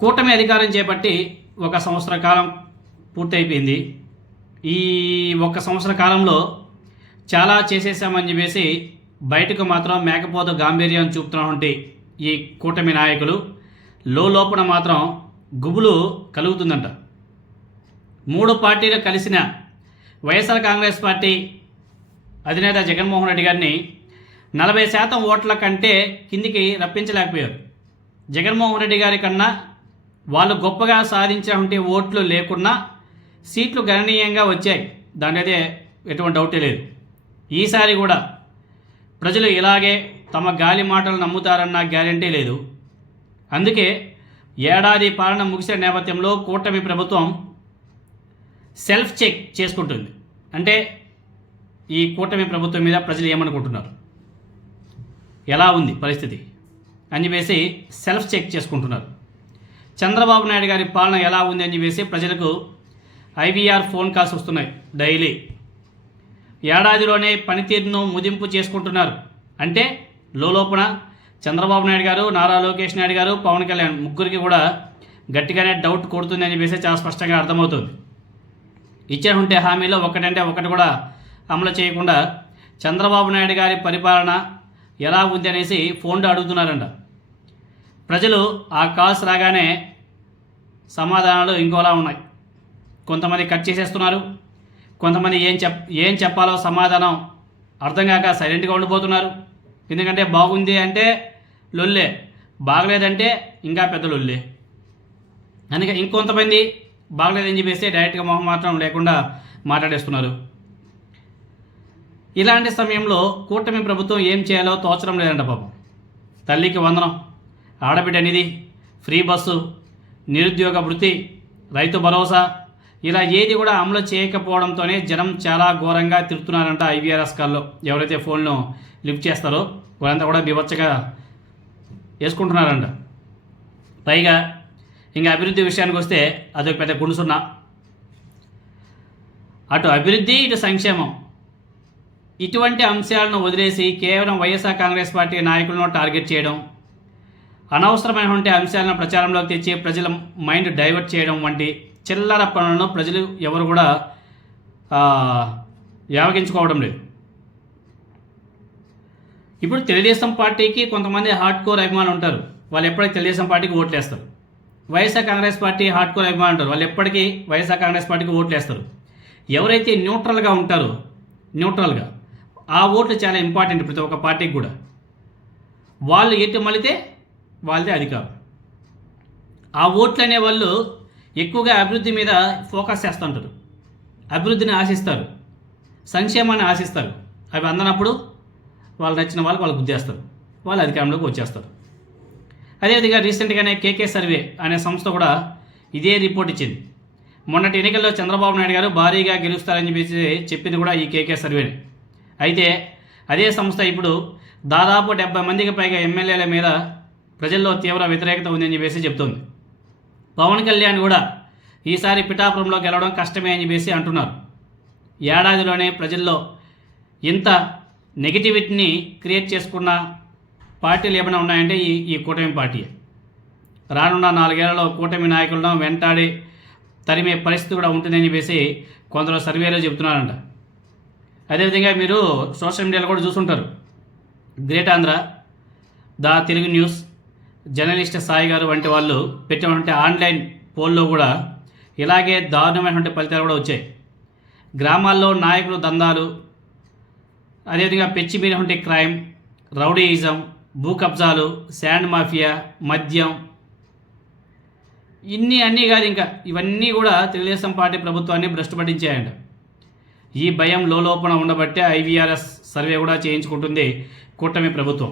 కూటమి అధికారం చేపట్టి ఒక సంవత్సర కాలం పూర్తయిపోయింది. ఈ ఒక్క సంవత్సర కాలంలో చాలా చేసేసామని చెప్పేసి బయటకు మాత్రం మేకపోతు గాంభీర్యం చూపుతున్నటువంటి ఈ కూటమి నాయకులు లోపల మాత్రం గుబులు కలుగుతుందంట. మూడు పార్టీలు కలిసిన వైఎస్ఆర్ కాంగ్రెస్ పార్టీ అధినేత జగన్మోహన్ రెడ్డి గారిని నలభై శాతం ఓట్ల కంటే కిందికి రప్పించలేకపోయారు. జగన్మోహన్ రెడ్డి గారి కన్నా వాళ్ళు గొప్పగా సాధించినటువంటి ఓట్లు లేకున్నా సీట్లు గణనీయంగా వచ్చాయి. దాని అయితే ఎటువంటి డౌటే లేదు. ఈసారి కూడా ప్రజలు ఇలాగే తమ గాలి మాటలు నమ్ముతారన్న గ్యారంటీ లేదు. అందుకే ఏడాది పాలన ముగిసే నేపథ్యంలో కూటమి ప్రభుత్వం సెల్ఫ్ చెక్ చేసుకుంటుంది. అంటే ఈ కూటమి ప్రభుత్వం మీద ప్రజలు ఏమనుకుంటున్నారు? ఎలా ఉంది పరిస్థితి? అని చెప్పేసి సెల్ఫ్ చెక్ చేసుకుంటున్నారు. చంద్రబాబు నాయుడు గారి పాలన ఎలా ఉంది అని చెప్పేసి ప్రజలకు ఐవీఆర్ ఫోన్ కాల్స్ వస్తున్నాయి డైలీ. ఏడాదిలోనే పనితీరును ముదింపు చేసుకుంటున్నారు. అంటే లోపల చంద్రబాబు నాయుడు గారు నారా లోకేష్ నాయుడు గారు పవన్ కళ్యాణ్ ముగ్గురికి కూడా గట్టిగానే డౌట్ కొడుతుంది అని చెప్పేసి చాలా స్పష్టంగా అర్థమవుతుంది. ఇచ్చినటువంటి హామీలో ఒకటంటే ఒకటి కూడా అమలు చేయకుండా చంద్రబాబు నాయుడు గారి పరిపాలన ఎలా ఉంది అనేసి ఫోన్లో అడుగుతున్నారంట. ప్రజలు ఆ కాల్స్ రాగానే సమాధానాలు ఇంకోలా ఉన్నాయి. కొంతమంది కట్ చేసేస్తున్నారు. కొంతమంది ఏం చెప్ ఏం చెప్పాలో సమాధానం అర్థం కాక సైలెంట్గా ఉండిపోతున్నారు. ఎందుకంటే బాగుంది అంటే లొల్లే బాగలేదంటే ఇంకా పెద్ద లొల్లే. అందుకే ఇంకొంతమంది బాగలేదని చెప్పేసి డైరెక్ట్గా మొహం మాత్రం లేకుండా మాట్లాడేస్తున్నారు. ఇలాంటి సమయంలో కూటమి ప్రభుత్వం ఏం చేయాలో తోచడం లేదంట పాపం. తల్లికి వందనం. ఆడబిడ్డ నిధి ఫ్రీ బస్సు నిరుద్యోగ వృత్తి రైతు భరోసా ఇలా ఏది కూడా అమలు చేయకపోవడంతోనే జనం చాలా ఘోరంగా తిరుగుతున్నారంట ఐవీఆర్ఎస్ కాల్లో. ఎవరైతే ఫోన్ను లిఫ్ట్ చేస్తారో వాళ్ళంతా కూడా బీభత్సగా వేసుకుంటున్నారంట. పైగా ఇంకా అభివృద్ధి విషయానికి వస్తే అదొక పెద్ద గుణసున్నా అటు అభివృద్ధి ఇటు సంక్షేమం. ఇటువంటి అంశాలను వదిలేసి కేవలం వైఎస్ఆర్ కాంగ్రెస్ పార్టీ నాయకులను టార్గెట్ చేయడం అనవసరమైనటువంటి అంశాలను ప్రచారంలోకి తెచ్చి ప్రజల మైండ్ డైవర్ట్ చేయడం వంటి చిల్లర పనులను ప్రజలు ఎవరు కూడా యావగించుకోవడం లేదు. ఇప్పుడు తెలుగుదేశం పార్టీకి కొంతమంది హార్డ్ కోర్ అభిమానులు ఉంటారు. వాళ్ళు ఎప్పటికీ తెలుగుదేశం పార్టీకి ఓట్లు వేస్తారు YSR Congress party hard core అభిమానులు ఉంటారు. వాళ్ళు ఎప్పటికీ వైఎస్ఆర్ కాంగ్రెస్ పార్టీకి ఓట్లు వేస్తారు ఎవరైతే న్యూట్రల్గా ఉంటారో న్యూట్రల్గా ఆ ఓట్లు చాలా ఇంపార్టెంట్ ప్రతి ఒక్క పార్టీకి కూడా. వాళ్ళు ఎటు మళ్ళితే వాళ్ళదే అధికారం. ఆ ఓట్లు అనే వాళ్ళు ఎక్కువగా అభివృద్ధి మీద ఫోకస్ చేస్తుంటారు. అభివృద్ధిని ఆశిస్తారు. సంక్షేమాన్ని ఆశిస్తారు. అవి అందనప్పుడు వాళ్ళు నచ్చిన వాళ్ళు వాళ్ళు గుద్దేస్తారు వాళ్ళు అధికారంలోకి వచ్చేస్తారు. అదేవిధంగా రీసెంట్గానే కేకే సర్వే అనే సంస్థ కూడా ఇదే రిపోర్ట్ ఇచ్చింది. మొన్నటి ఎన్నికల్లో చంద్రబాబు నాయుడు గారు భారీగా గెలుస్తారని చెప్పేసి చెప్పింది కూడా ఈ కేకే సర్వే. అయితే అదే సంస్థ ఇప్పుడు దాదాపు డెబ్బై మందికి పైగా ఎమ్మెల్యేల మీద ప్రజల్లో తీవ్ర వ్యతిరేకత ఉందని చెప్పేసి చెప్తోంది. పవన్ కళ్యాణ్ కూడా ఈసారి పిఠాపురంలో గెలవడం కష్టమే అని చెప్పేసి అంటున్నారు. ఏడాదిలోనే ప్రజల్లో ఇంత నెగిటివిటీని క్రియేట్ చేసుకున్న పార్టీలు ఏమైనా ఉన్నాయంటే ఈ ఈ కూటమి పార్టీ. రానున్న నాలుగేళ్ళలో కూటమి నాయకులను వెంటాడి తరిమే పరిస్థితి కూడా ఉంటుందని చెప్పేసి కొందరు సర్వేలో చెబుతున్నారంట. అదేవిధంగా మీరు సోషల్ మీడియాలో కూడా చూసుంటారు. Great Andhra the Telugu news journalist Sai గారు వంటి వాళ్ళు పెట్టినటువంటి ఆన్లైన్ పోల్లో కూడా ఇలాగే దారుణమైనటువంటి ఫలితాలు కూడా వచ్చాయి. గ్రామాల్లో నాయకులు దందాలు అదేవిధంగా పెచ్చిమీనటువంటి క్రైమ్ రౌడీయిజం భూ కబ్జాలు శాండ్ మాఫియా మద్యం ఇన్ని అన్నీ కాదు ఇంకా ఇవన్నీ కూడా తెలుగుదేశం పార్టీ ప్రభుత్వాన్ని భ్రష్టుపట్టించాయండి ఈ భయం లోపల ఉండబట్టే ఐవీఆర్ఎస్ సర్వే కూడా చేయించుకుంటుంది కూటమి ప్రభుత్వం.